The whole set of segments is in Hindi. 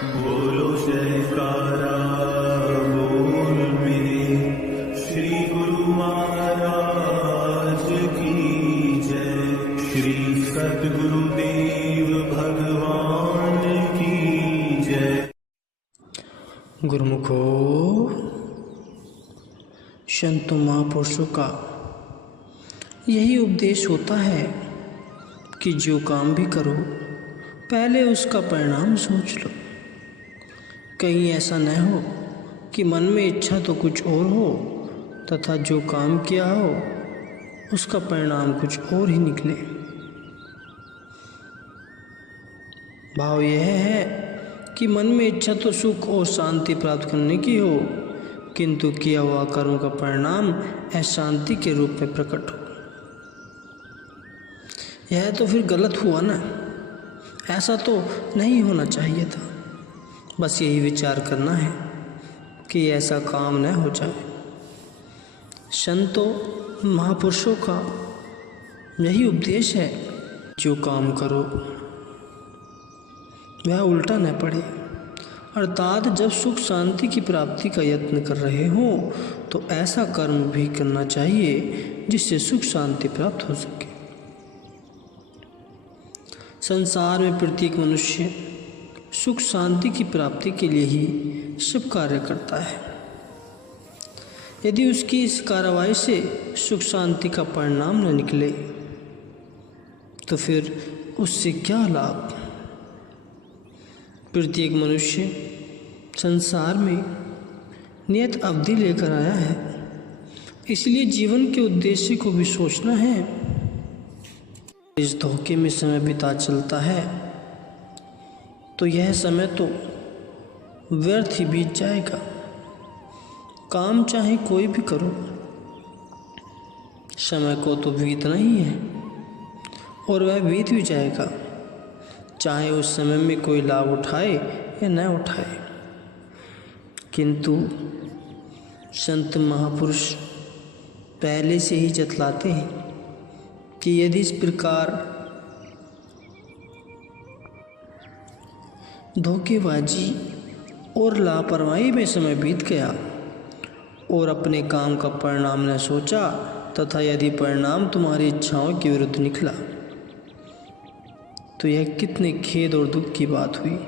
बोलो जयकारा बोल मेरे श्री गुरु महाराज की जय। श्री सद्गुरुदेव भगवान की जय। गुरुमुखो, संतों महापुरुषों का यही उपदेश होता है कि जो काम भी करो पहले उसका परिणाम सोच लो। कहीं ऐसा न हो कि मन में इच्छा तो कुछ और हो तथा जो काम किया हो उसका परिणाम कुछ और ही निकले। भाव यह है कि मन में इच्छा तो सुख और शांति प्राप्त करने की हो, किंतु किया हुआ कर्म का परिणाम अशांति के रूप में प्रकट हो। यह तो फिर गलत हुआ ना। ऐसा तो नहीं होना चाहिए था। बस यही विचार करना है कि ऐसा काम न हो जाए। संतों महापुरुषों का यही उपदेश है, जो काम करो वह उल्टा न पड़े। अर्थात जब सुख शांति की प्राप्ति का यत्न कर रहे हो तो ऐसा कर्म भी करना चाहिए जिससे सुख शांति प्राप्त हो सके। संसार में प्रत्येक मनुष्य सुख शांति की प्राप्ति के लिए ही सब कार्य करता है। यदि उसकी इस कार्रवाई से सुख शांति का परिणाम न निकले तो फिर उससे क्या लाभ। प्रत्येक मनुष्य संसार में नियत अवधि लेकर आया है, इसलिए जीवन के उद्देश्य को भी सोचना है। इस धोखे में समय बिता चलता है तो यह समय तो व्यर्थ ही बीत जाएगा। काम चाहे कोई भी करो, समय को तो बीतना ही है और वह बीत भी जाएगा, चाहे उस समय में कोई लाभ उठाए या न उठाए। किंतु संत महापुरुष पहले से ही जतलाते हैं कि यदि इस प्रकार धोखेबाजी और लापरवाही में समय बीत गया और अपने काम का परिणाम न सोचा तथा यदि परिणाम तुम्हारी इच्छाओं के विरुद्ध निकला तो यह कितने खेद और दुख की बात हुई।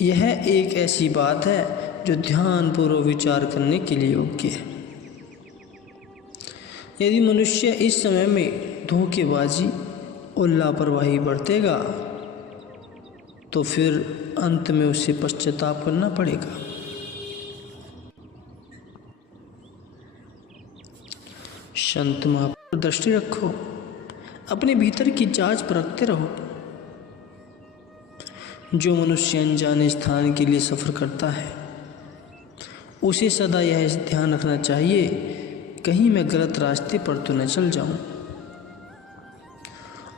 यह एक ऐसी बात है जो ध्यानपूर्वक विचार करने के लिए योग्य है। यदि मनुष्य इस समय में धोखेबाजी और लापरवाही बरतेगा तो फिर अंत में उसे पश्चाताप करना पड़ेगा। संत महापुरुष दृष्टि रखो, अपने भीतर की जांच परखते रहो। जो मनुष्य अनजाने स्थान के लिए सफ़र करता है उसे सदा यह ध्यान रखना चाहिए, कहीं मैं गलत रास्ते पर तो न चल जाऊं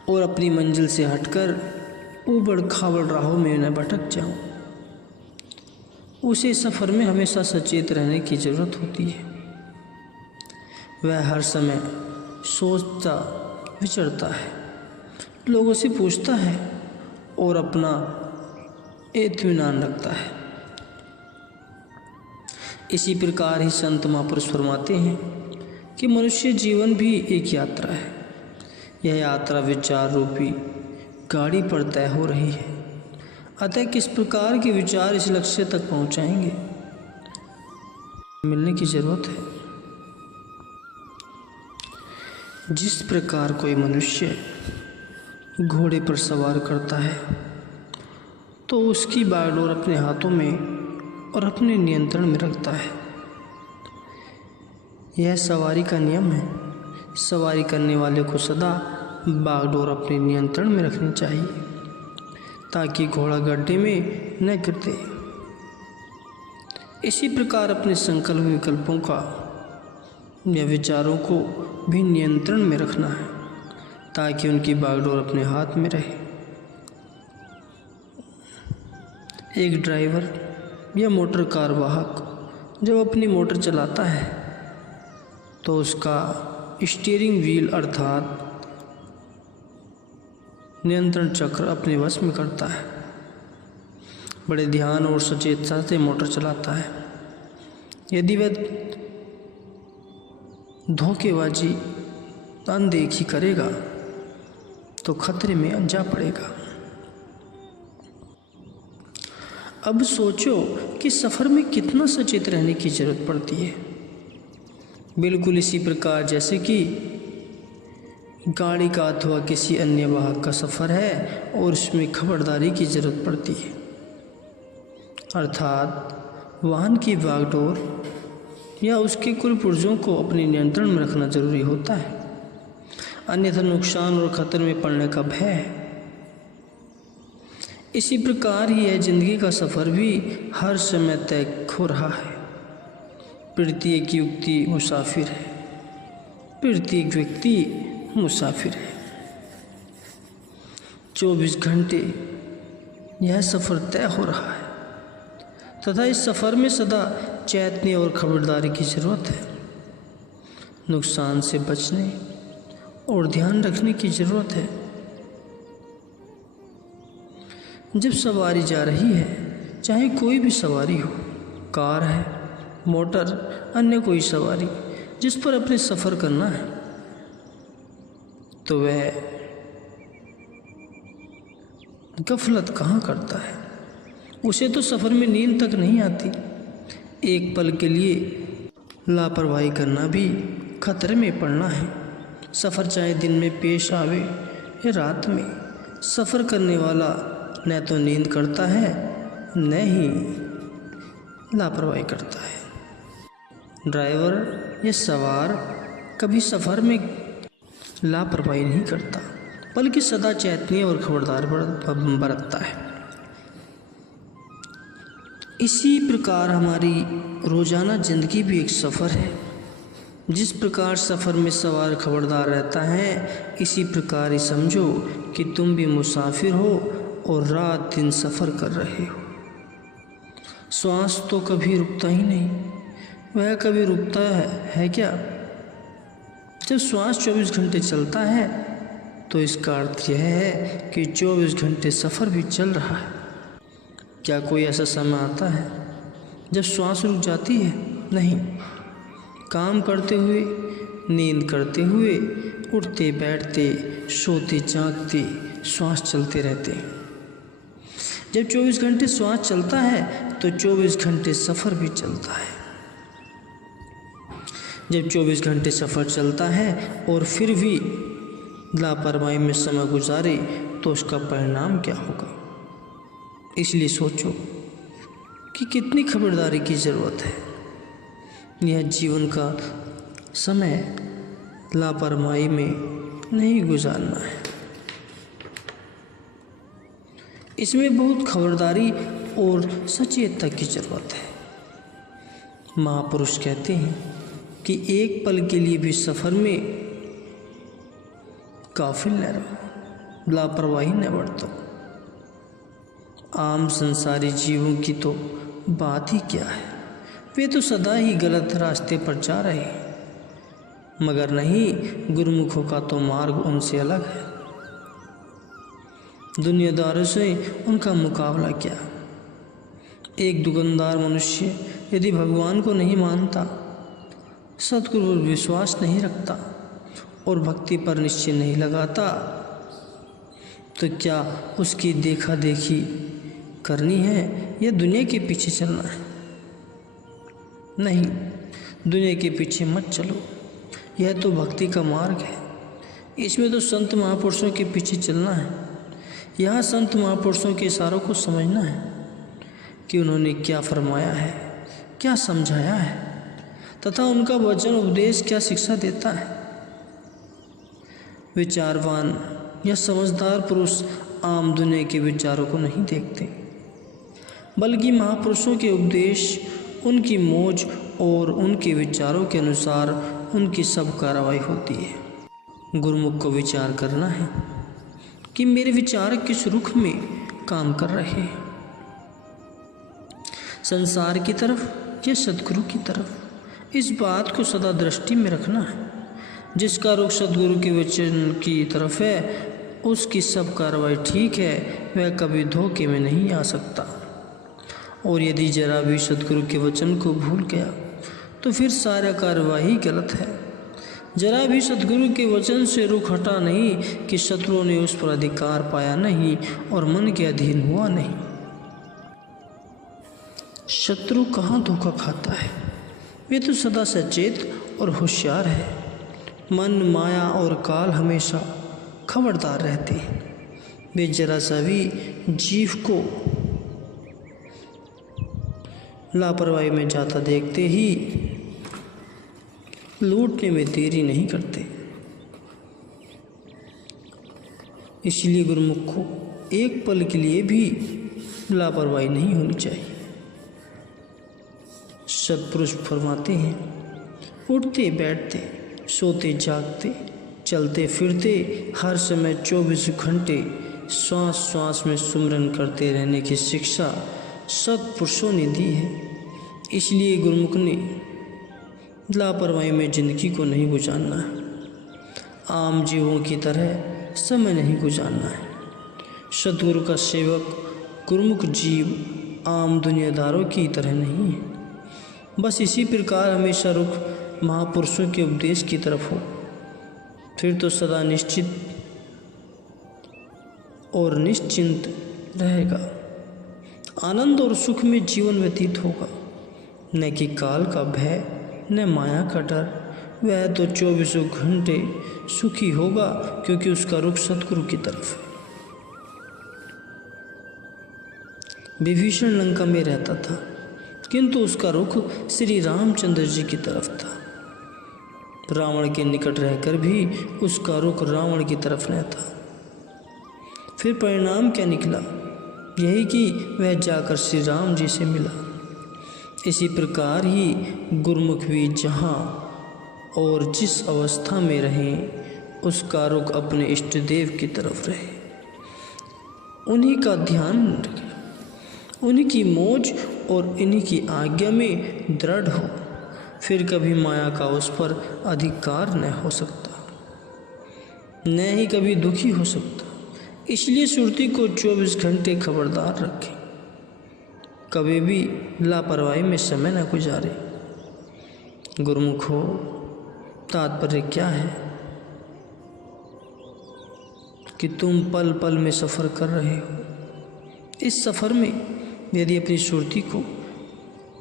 और अपनी मंजिल से हटकर ऊबड़ खाबड़ राहों में न भटक जाऊं। उसे सफ़र में हमेशा सचेत रहने की ज़रूरत होती है। वह हर समय सोचता विचरता है, लोगों से पूछता है और अपना इत्मीनान रखता है। इसी प्रकार ही संत महापुरुष फरमाते हैं कि मनुष्य जीवन भी एक यात्रा है। यह यात्रा विचार रूपी गाड़ी पर तय हो रही है। अतः किस प्रकार के विचार इस लक्ष्य तक पहुंचाएंगे, मिलने की जरूरत है। जिस प्रकार कोई मनुष्य घोड़े पर सवार करता है तो उसकी बागडोर अपने हाथों में और अपने नियंत्रण में रखता है। यह सवारी का नियम है। सवारी करने वाले को सदा बागडोर अपने नियंत्रण में रखनी चाहिए ताकि घोड़ा गड्ढे में न गिरे। इसी प्रकार अपने संकल्प विकल्पों का या विचारों को भी नियंत्रण में रखना है ताकि उनकी बागडोर अपने हाथ में रहे। एक ड्राइवर या मोटर कार वाहक जब अपनी मोटर चलाता है तो उसका स्टीयरिंग व्हील अर्थात नियंत्रण चक्र अपने वश में करता है। बड़े ध्यान और सचेतता से मोटर चलाता है। यदि वह धोखेबाजी अनदेखी करेगा तो खतरे में जा पड़ेगा। अब सोचो कि सफ़र में कितना सचेत रहने की ज़रूरत पड़ती है। बिल्कुल इसी प्रकार जैसे कि गाड़ी का अथवा किसी अन्य वाहन का सफ़र है और उसमें खबरदारी की ज़रूरत पड़ती है, अर्थात वाहन की बागडोर या उसके कुल पुर्जों को अपने नियंत्रण में रखना जरूरी होता है, अन्यथा नुकसान और खतरे में पड़ने का भय है। इसी प्रकार ही यह जिंदगी का सफ़र भी हर समय तय हो रहा है। प्रत्येक युक्ति मुसाफिर है, प्रत्येक व्यक्ति मुसाफिर है। 24 घंटे यह सफ़र तय हो रहा है तथा इस सफ़र में सदा चैतन्य और खबरदारी की ज़रूरत है। नुकसान से बचने और ध्यान रखने की ज़रूरत है। जब सवारी जा रही है, चाहे कोई भी सवारी हो, कार है, मोटर, अन्य कोई सवारी जिस पर अपने सफ़र करना है, तो वह गफलत कहाँ करता है। उसे तो सफ़र में नींद तक नहीं आती। एक पल के लिए लापरवाही करना भी खतरे में पड़ना है। सफ़र चाहे दिन में पेश आवे या रात में, सफ़र करने वाला न तो नींद करता है न ही लापरवाही करता है। ड्राइवर या सवार कभी सफ़र में लापरवाही नहीं करता, बल्कि सदा चैतन्य और खबरदार बरतता है। इसी प्रकार हमारी रोज़ाना ज़िंदगी भी एक सफ़र है। जिस प्रकार सफ़र में सवार खबरदार रहता है, इसी प्रकार ही समझो कि तुम भी मुसाफिर हो और रात दिन सफ़र कर रहे हो। श्वास तो कभी रुकता ही नहीं, वह कभी रुकता है क्या? जब श्वास 24 घंटे चलता है तो इसका अर्थ यह है कि 24 घंटे सफ़र भी चल रहा है। क्या कोई ऐसा समय आता है जब श्वास रुक जाती है? नहीं। काम करते हुए, नींद करते हुए, उठते बैठते, सोते जागते श्वास चलते रहते हैं। जब 24 घंटे श्वास चलता है तो 24 घंटे सफ़र भी चलता है। जब 24 घंटे सफ़र चलता है और फिर भी लापरवाही में समय गुजारे तो उसका परिणाम क्या होगा। इसलिए सोचो कि कितनी खबरदारी की ज़रूरत है। यह जीवन का समय लापरवाही में नहीं गुजारना है। इसमें बहुत खबरदारी और सचेतता की ज़रूरत है। महापुरुष कहते हैं कि एक पल के लिए भी सफ़र में काफिल न रहो, लापरवाही न बरतो। आम संसारी जीवों की तो बात ही क्या है, वे तो सदा ही गलत रास्ते पर जा रहे हैं, मगर नहीं, गुरुमुखों का तो मार्ग उनसे अलग है। दुनियादारों से उनका मुकाबला क्या। एक दुकानदार मनुष्य यदि भगवान को नहीं मानता, सद्गुरु पर विश्वास नहीं रखता और भक्ति पर निश्चय नहीं लगाता, तो क्या उसकी देखा देखी करनी है या दुनिया के पीछे चलना है? नहीं, दुनिया के पीछे मत चलो। यह तो भक्ति का मार्ग है। इसमें तो संत महापुरुषों के पीछे चलना है। यहाँ संत महापुरुषों के इशारों को समझना है कि उन्होंने क्या फरमाया है, क्या समझाया है तथा उनका वचन उपदेश क्या शिक्षा देता है। विचारवान या समझदार पुरुष आम दुनिया के विचारों को नहीं देखते, बल्कि महापुरुषों के उपदेश, उनकी मौज और उनके विचारों के अनुसार उनकी सब कार्रवाई होती है। गुरुमुख को विचार करना है कि मेरे विचार किस रुख में काम कर रहे हैं, संसार की तरफ या सद्गुरु की तरफ। इस बात को सदा दृष्टि में रखना है। जिसका रुख सद्गुरु के वचन की तरफ है, उसकी सब कार्रवाई ठीक है, वह कभी धोखे में नहीं आ सकता। और यदि जरा भी सदगुरु के वचन को भूल गया तो फिर सारा कार्यवाही गलत है। जरा भी सदगुरु के वचन से रुख हटा नहीं कि शत्रुओं ने उस पर अधिकार पाया नहीं और मन के अधीन हुआ नहीं। शत्रु कहाँ धोखा खाता है, वे तो सदा सचेत और होशियार है। मन, माया और काल हमेशा खबरदार रहते हैं। वे जरा सा भी जीव को लापरवाही में जाता देखते ही लूटने में देरी नहीं करते। इसलिए गुरुमुख को एक पल के लिए भी लापरवाही नहीं होनी चाहिए। सत्पुरुष फरमाते हैं, उठते बैठते, सोते जागते, चलते फिरते, हर समय 24 घंटे श्वास श्वास में सुमिरन करते रहने की शिक्षा सत्पुरुषों ने दी है। इसलिए गुरुमुख ने लापरवाही में जिंदगी को नहीं गुजारना है। आम जीवों की तरह समय नहीं गुजारना है। सतगुरु का सेवक गुरुमुख जीव आम दुनियादारों की तरह नहीं है। बस इसी प्रकार हमेशा रुख महापुरुषों के उपदेश की तरफ हो, फिर तो सदा निश्चित और निश्चिंत रहेगा। आनंद और सुख में जीवन व्यतीत होगा, न कि काल का भय न माया का डर। वह तो 24 घंटे सुखी होगा क्योंकि उसका रुख सतगुरु की तरफ है। विभीषण लंका में रहता था किंतु उसका रुख श्री रामचंद्र जी की तरफ था। रावण के निकट रहकर भी उसका रुख रावण की तरफ न था। फिर परिणाम क्या निकला? यही कि वह जाकर श्री राम जी से मिला। इसी प्रकार ही गुरुमुख भी जहाँ और जिस अवस्था में रहें उसका रुख अपने इष्ट देव की तरफ रहे, उन्हीं का ध्यान रखे, उन्हीं की मौज और इन्हीं की आज्ञा में दृढ़ हो। फिर कभी माया का उस पर अधिकार न हो सकता, न ही कभी दुखी हो सकता। इसलिए सुरती को 24 घंटे खबरदार रखें, कभी भी लापरवाही में समय न गुजारे। गुरुमुख हो, तात्पर्य क्या है कि तुम पल पल में सफ़र कर रहे हो। इस सफ़र में यदि अपनी सुरती को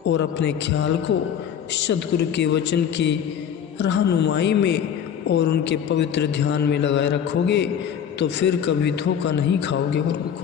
और अपने ख्याल को सद्गुरु के वचन की रहनुमाई में और उनके पवित्र ध्यान में लगाए रखोगे तो फिर कभी धोखा नहीं खाओगे गुरुमुख।